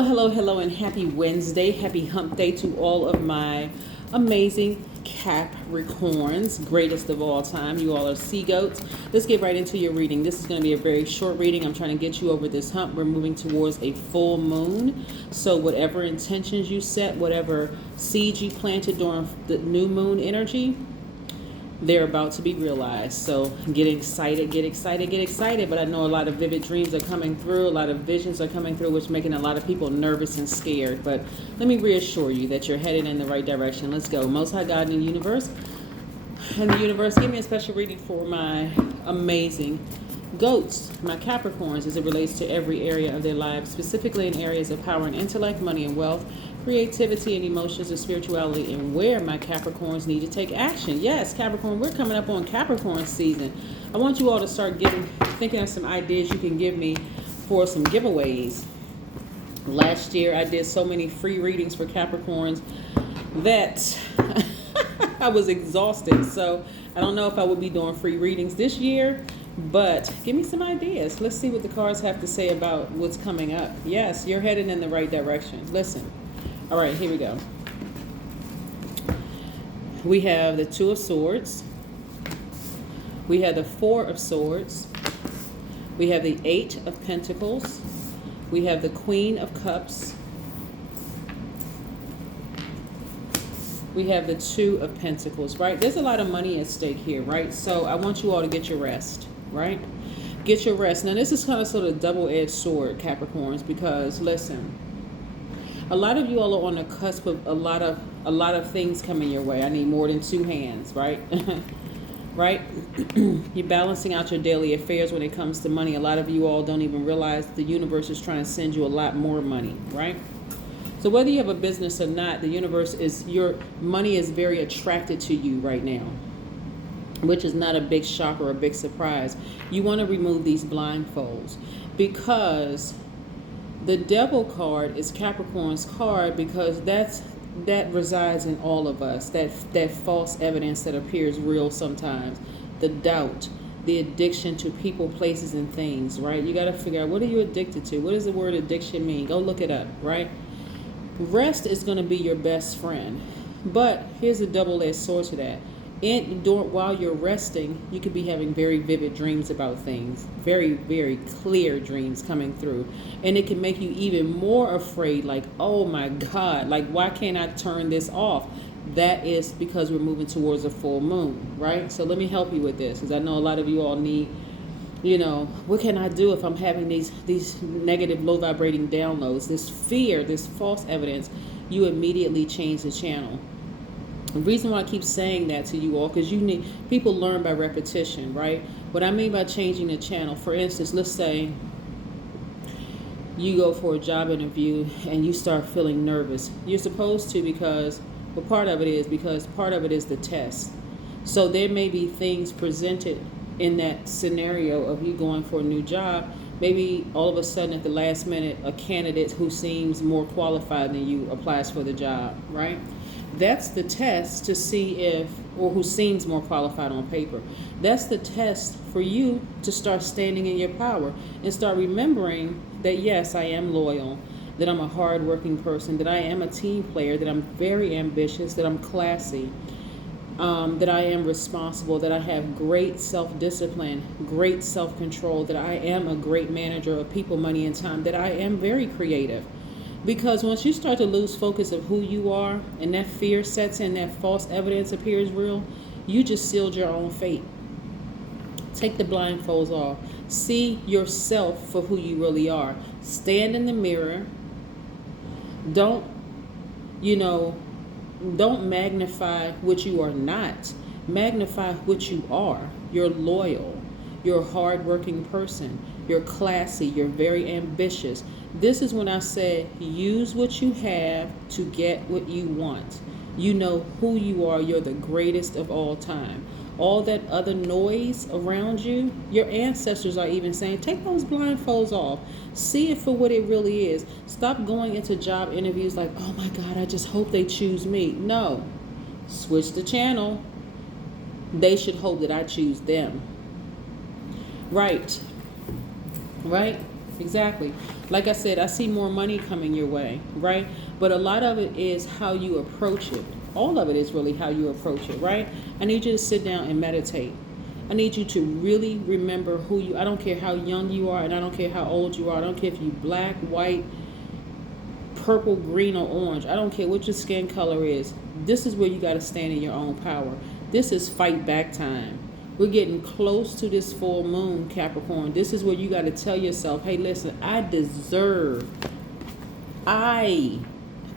Hello, hello, hello, and happy Wednesday. Happy hump day to all of my amazing Capricorns, greatest of all time. You all are sea goats. Let's get right into your reading. This is going to be a very short reading. I'm trying to get you over this hump. We're moving towards a full moon. So whatever intentions you set, whatever seeds you planted during the new moon energy, they're about to be realized. So get excited, get excited, get excited. But I know a lot of vivid dreams are coming through, a lot of visions are coming through, which making a lot of people nervous and scared. But let me reassure you that you're headed in the right direction. Let's go. Most High God in the universe. And the universe, give me a special reading for my amazing goats, my Capricorns, as it relates to every area of their lives, specifically in areas of power and intellect, money and wealth, creativity and emotions and spirituality, and where my Capricorns need to take action. Yes, Capricorn, we're coming up on Capricorn season. I want you all to start thinking of some ideas you can give me for some giveaways. Last year, I did so many free readings for Capricorns that I was exhausted. So I don't know if I will be doing free readings this year, but give me some ideas. Let's see what the cards have to say about what's coming up. Yes, you're headed in the right direction. Listen. All right, here we go. We have the Two of Swords. We have the Four of Swords. We have the Eight of Pentacles. We have the Queen of Cups. We have the Two of Pentacles, right? There's a lot of money at stake here, right? So I want you all to get your rest, right? Get your rest. Now, this is kind of sort of double-edged sword, Capricorns, because listen, a lot of you all are on the cusp of a lot of things coming your way. I need more than two hands, right? Right? You're balancing out your daily affairs when it comes to money. A lot of you all don't even realize the universe is trying to send you a lot more money, right? So whether you have a business or not, the universe your money is very attracted to you right now, which is not a big shock or a big surprise. You want to remove these blindfolds because the Devil card is Capricorn's card, because that resides in all of us, that false evidence that appears real sometimes, the doubt, the addiction to people, places, and things, right? You got to figure out, what are you addicted to? What does the word addiction mean? Go look it up, right? Rest is going to be your best friend, but here's a double-edged sword to that. While you're resting, you could be having very vivid dreams about things, very, very clear dreams coming through. And it can make you even more afraid, like, oh my God, like, why can't I turn this off? That is because we're moving towards a full moon, right? So let me help you with this, because I know a lot of you all need, what can I do if I'm having these negative, low vibrating downloads, this fear, this false evidence? You immediately change the channel. The reason why I keep saying that to you all, because people learn by repetition, right? What I mean by changing the channel, for instance, let's say you go for a job interview and you start feeling nervous. You're supposed to, because part of it is the test. So there may be things presented in that scenario of you going for a new job. Maybe all of a sudden at the last minute, a candidate who seems more qualified than you applies for the job, right? That's the test to see or who seems more qualified on paper. That's the test for you to start standing in your power and start remembering that, yes, I am loyal, that I'm a hardworking person, that I am a team player, that I'm very ambitious, that I'm classy, that I am responsible, that I have great self-discipline, great self-control, that I am a great manager of people, money, and time, that I am very creative. Because once you start to lose focus of who you are and that fear sets in, that false evidence appears real, you just sealed your own fate. Take the blindfolds off. See yourself for who you really are. Stand in the mirror. Don't magnify what you are not. Magnify what you are. You're loyal. You're a hardworking person. You're classy. You're very ambitious. This is when I said, use what you have to get what you want. You know who you are. You're the greatest of all time. All that other noise around you, your ancestors are even saying, take those blindfolds off. See it for what it really is. Stop going into job interviews like, oh my God, I just hope they choose me. No. Switch the channel. They should hope that I choose them. Right. Exactly. Like I said, I see more money coming your way, right? But a lot of it is how you approach it. All of it is really how you approach it, right? I need you to sit down and meditate. I need you to really remember who you, I don't care how young you are, and I don't care how old you are. I don't care if you black, white, purple, green, or orange. I don't care what your skin color is. This is where you got to stand in your own power. This is fight back time. We're getting close to this full moon, Capricorn. This is where you got to tell yourself, hey, listen,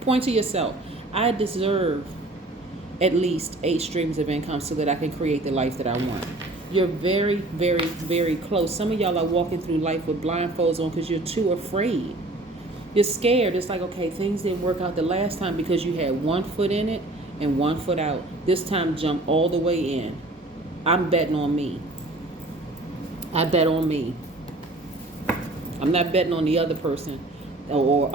point to yourself, I deserve at least 8 streams of income so that I can create the life that I want. You're very, very, very close. Some of y'all are walking through life with blindfolds on because you're too afraid. You're scared. It's like, okay, things didn't work out the last time because you had 1 foot in it and 1 foot out. This time, jump all the way in. I'm betting on me. I bet on me. I'm not betting on the other person. Or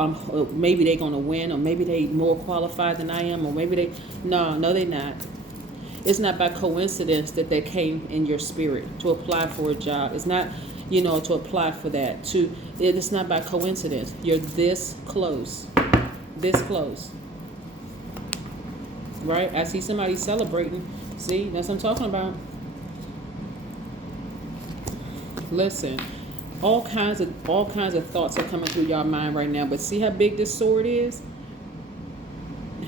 maybe they're going to win, or maybe they more qualified than I am, or maybe they... No, they're not. It's not by coincidence that they came in your spirit to apply for a job. It's not, to apply for that. It's not by coincidence. You're this close. This close. Right? I see somebody celebrating. See, that's what I'm talking about. Listen, all kinds of thoughts are coming through your mind right now. But see how big this sword is?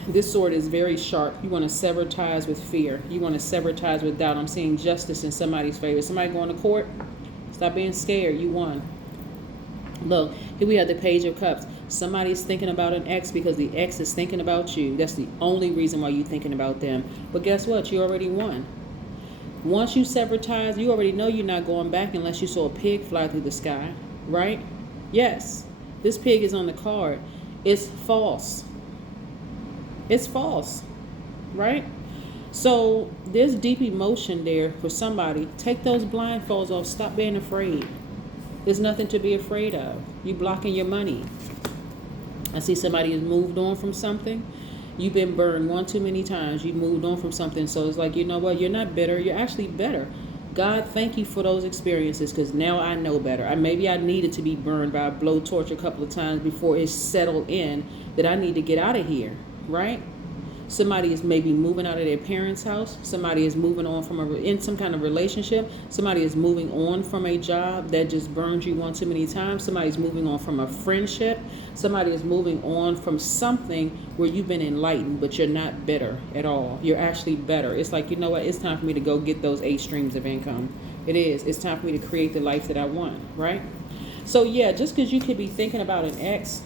This sword is very sharp. You want to sever ties with fear. You want to sever ties with doubt. I'm seeing justice in somebody's favor. Somebody going to court? Stop being scared. You won. Look, here we have the Page of Cups. Somebody's thinking about an ex because the ex is thinking about you. That's the only reason why you're thinking about them. But guess what? You already won. Once you sever ties, you already know you're not going back unless you saw a pig fly through the sky, right? Yes, this pig is on the card. It's false. It's false, right? So there's deep emotion there for somebody. Take those blindfolds off. Stop being afraid. There's nothing to be afraid of. You blocking your money. I see somebody has moved on from something. You've been burned 1 too many times. You moved on from something. So it's like, you know what? You're not bitter. You're actually better. God, thank you for those experiences because now I know better. Maybe I needed to be burned by a blowtorch a couple of times before it settled in that I need to get out of here, right? Somebody is maybe moving out of their parents' house. Somebody is moving on from in some kind of relationship. Somebody is moving on from a job that just burned you 1 too many times. Somebody's moving on from a friendship. Somebody is moving on from something where you've been enlightened, but you're not bitter at all. You're actually better. It's like, you know what? It's time for me to go get those 8 streams of income. It is. It's time for me to create the life that I want, right? So yeah, just because you could be thinking about an ex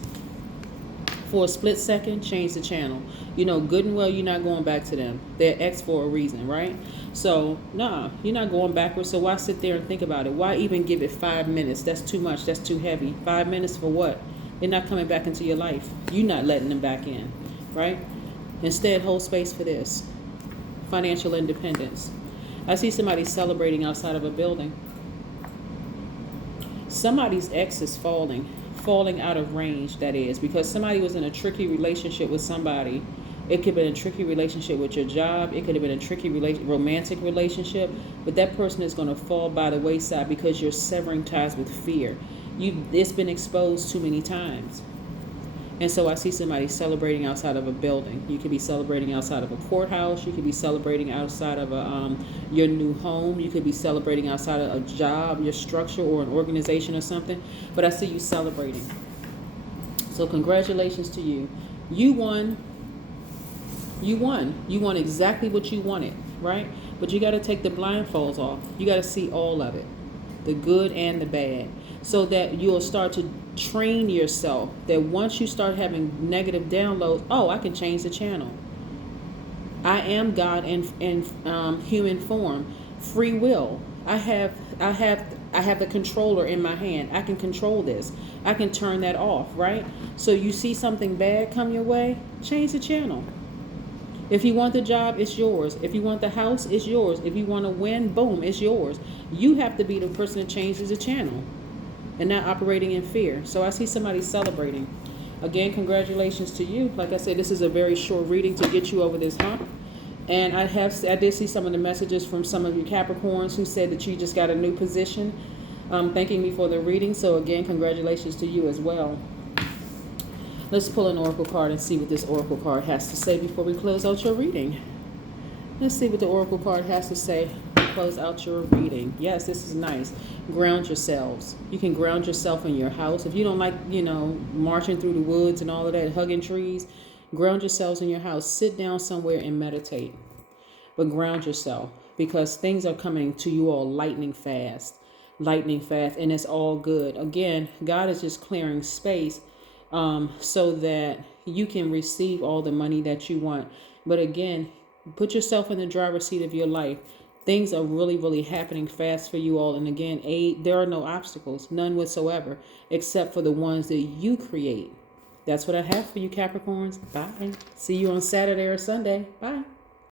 for a split second, change the channel. Good and well, you're not going back to them. They're ex for a reason, right? So, nah, you're not going backwards. So why sit there and think about it? Why even give it 5 minutes? That's too much. That's too heavy. 5 minutes for what? They're not coming back into your life. You're not letting them back in, right? Instead, hold space for this. Financial independence. I see somebody celebrating outside of a building. Somebody's ex is falling out of range, that is, because somebody was in a tricky relationship with somebody. It could have been a tricky relationship with your job. It could have been a tricky romantic relationship, but that person is going to fall by the wayside because you're severing ties with fear. It's been exposed too many times. And so I see somebody celebrating outside of a building. You could be celebrating outside of a courthouse. You could be celebrating outside of your new home. You could be celebrating outside of a job, your structure, or an organization or something. But I see you celebrating. So congratulations to you. You won. You won. You won exactly what you wanted, right? But you got to take the blindfolds off. You got to see all of it, the good and the bad, so that you'll start to train yourself that once you start having negative downloads, I can change the channel. I am God in human form, free will. I have the controller in my hand. I can control this. I can turn that off, right? So you see something bad come your way, change the channel. If you want the job, it's yours. If you want the house, it's yours. If you want to win, boom, it's yours. You have to be the person that changes the channel and not operating in fear. So I see somebody celebrating. Again, congratulations to you. Like I said, this is a very short reading to get you over this hump. And I did see some of the messages from some of you Capricorns who said that you just got a new position. thanking me for the reading. So again, congratulations to you as well. Let's pull an oracle card and see what this oracle card has to say before we close out your reading. Let's see what the oracle card has to say to close out your reading. Yes, this is nice. Ground yourselves. You can ground yourself in your house. If you don't like, marching through the woods and all of that, hugging trees, ground yourselves in your house. Sit down somewhere and meditate. But ground yourself, because things are coming to you all lightning fast, and it's all good. Again, God is just clearing space so that you can receive all the money that you want. But again, put yourself in the driver's seat of your life. Things are really, really happening fast for you all. And again, there are no obstacles, none whatsoever, except for the ones that you create. That's what I have for you, Capricorns. Bye. See you on Saturday or Sunday. Bye.